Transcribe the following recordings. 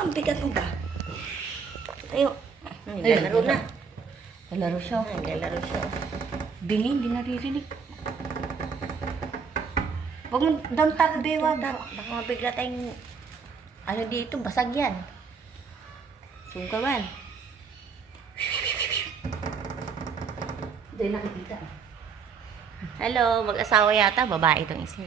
ang bigat mo ba? Tayo. Naglalaro na. Nalaro siya. Naglalaro siya. Bingi, hindi naririnig. Huwag mo, don't tap, bewag. Baka mabigla tayong ano dito, basag yan. Sunggawan. Hindi nakikita. Hello, mag-asawa yata. Babae itong isa.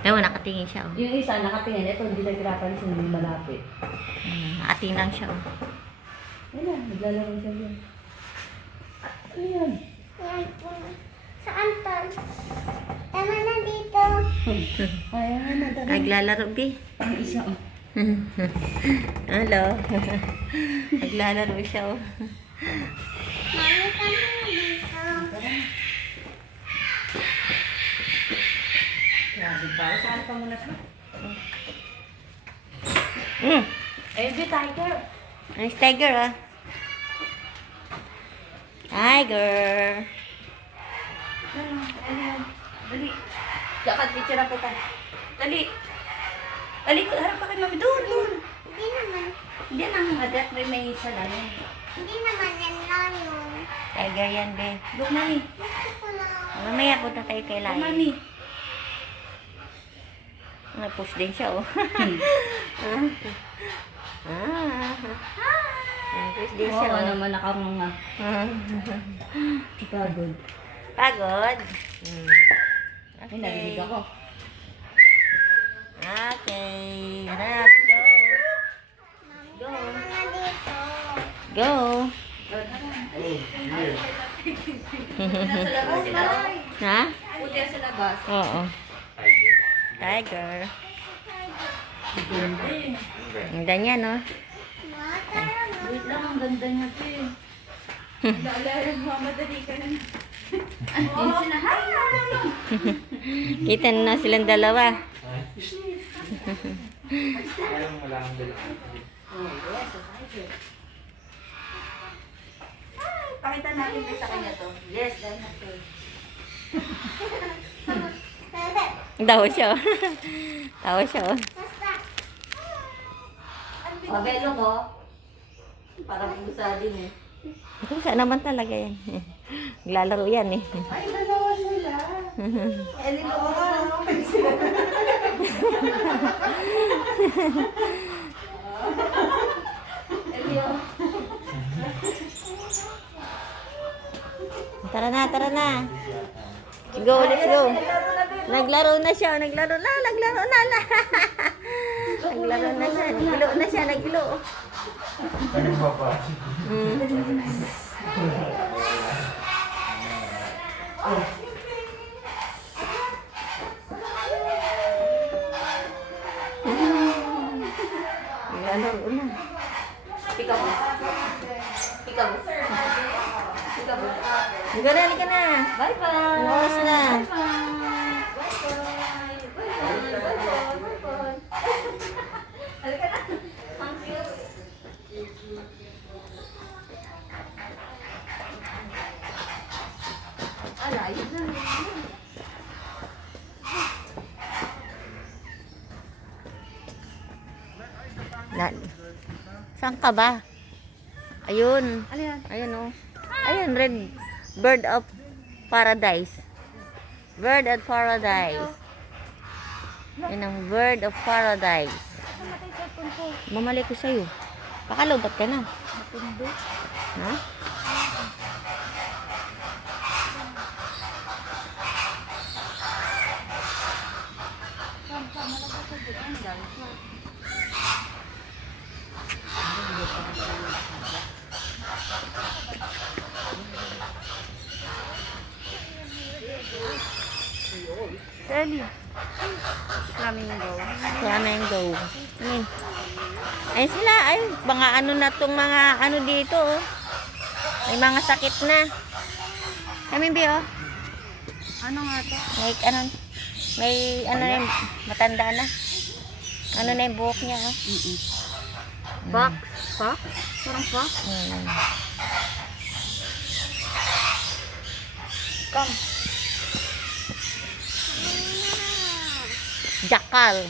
Ewan, nakatingin siya. Oh. Yung isa, nakatingin. Ito, hindi nagkakapansin yung malapit. Nakatinang siya. Oh. Ayan, naglalaro siya yun. Ano yan? Saan tol? Tama na dito. Ayan, naglalaro. Naglalaro, B. Ang isa, oh. Hello. Naglalaro siya. Oh. Mami, tama na dito. Grabe ba? Saan ka muna sa? Ayun, be, tiger. Nice tiger, ah. Tiger. Ayan. Dali. Jakat, picture na kita. Dali. Dali, harap pa kay mami. Doon, doon. Hindi naman. Hindi na ang agat. May isa lang yan. Hindi naman yan layon. Tiger yan, be. Look, mami. Gusto ko lang. Mamaya punta tayo kay Look, Lai. mami. Nag-push din siya, oh. Nag-push din siya, Oo, oh. naman nakanganga. Pagod. Pagod? Ay, narinig ako. Okay. Harap, go. Go. Tama na dito. Go. Nasa labas sila. Ha? Puti sa labas. Oo. Tiger. Ang ganda no? Tara na. Wait lang, ang ganda niya, te. Naalala mo, madali ka na. Ayun sila. Kita na silang dalawa. Pakita natin ba sa kanya to? Yes, dahil na to. Tawa siya. Tawa siya. Basta. O, belo ko. Parang busa din eh. Ito saan naman talaga yan. Naglalaro yan eh. Ay, dalawa sila. Elin ko. Sila. Elio. Tara na, tara na. Let's go, let's go. Naglaro na siya, naglaro na. Naglaro na siya, naglo na siya, naglo. Naglaro na. Ikaw mo. Ikaw mo. Ikaw mo. Halika na, halika na. Bye-bye. Ano oras na? Halika na. Thank you. Ayun na. Saan ka ba? Ayun. Ano yan? Ayun oh. Ayun, red bird of paradise. Bird of paradise. Yun ang bird of paradise. Mamali ko sa'yo. Baka lobat ka na. Ha? Sally. Flamingo. Flamingo. Ayun. Ayun sila. Ay, mga ano na tong mga ano dito. Oh. May mga sakit na. Kami bi oh. Ano nga to? May ano na yung matanda na. Ano na yung buhok niya oh. Fox? Fox? Parang fox? Come. Jackal.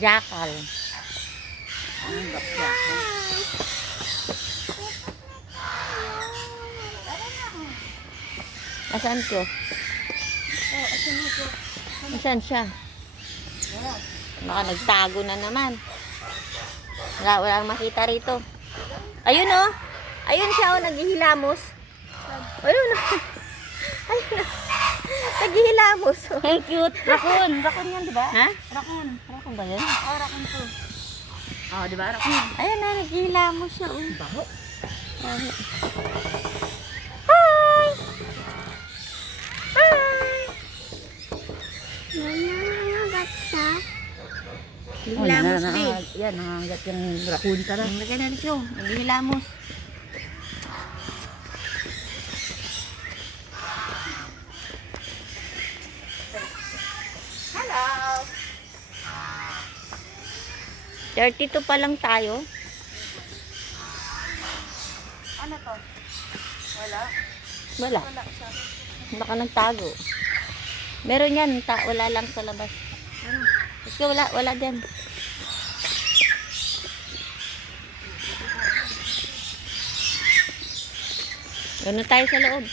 Jackal. Ang bakya. Asan ko? Oh, asan ito? Asan siya? Baka nagtago na naman. Wala makita rito. Ayun oh. Ayun siya oh, naghihilamos. Ayun oh. Ayun oh. Naghihilamos oh. Ang cute. Raccoon. Raccoon yan, di ba? Ha? Raccoon. Raccoon ba yun? Oh, raccoon to. Oh, di ba? Raccoon. Ayun na, naghihilamos siya oh. Baho. Hi! Nangangagat siya. Naghihilamos din. Yan, nangangagat yung raccoon tara. Lagyan na siya oh. Naghihilamos. Hello. 32 pa lang tayo. Ano to? Wala. Wala. Wala siya. Baka nagtago. Meron yan. Wala lang sa labas. Ano? Kasi wala din. Doon na tayo sa loob.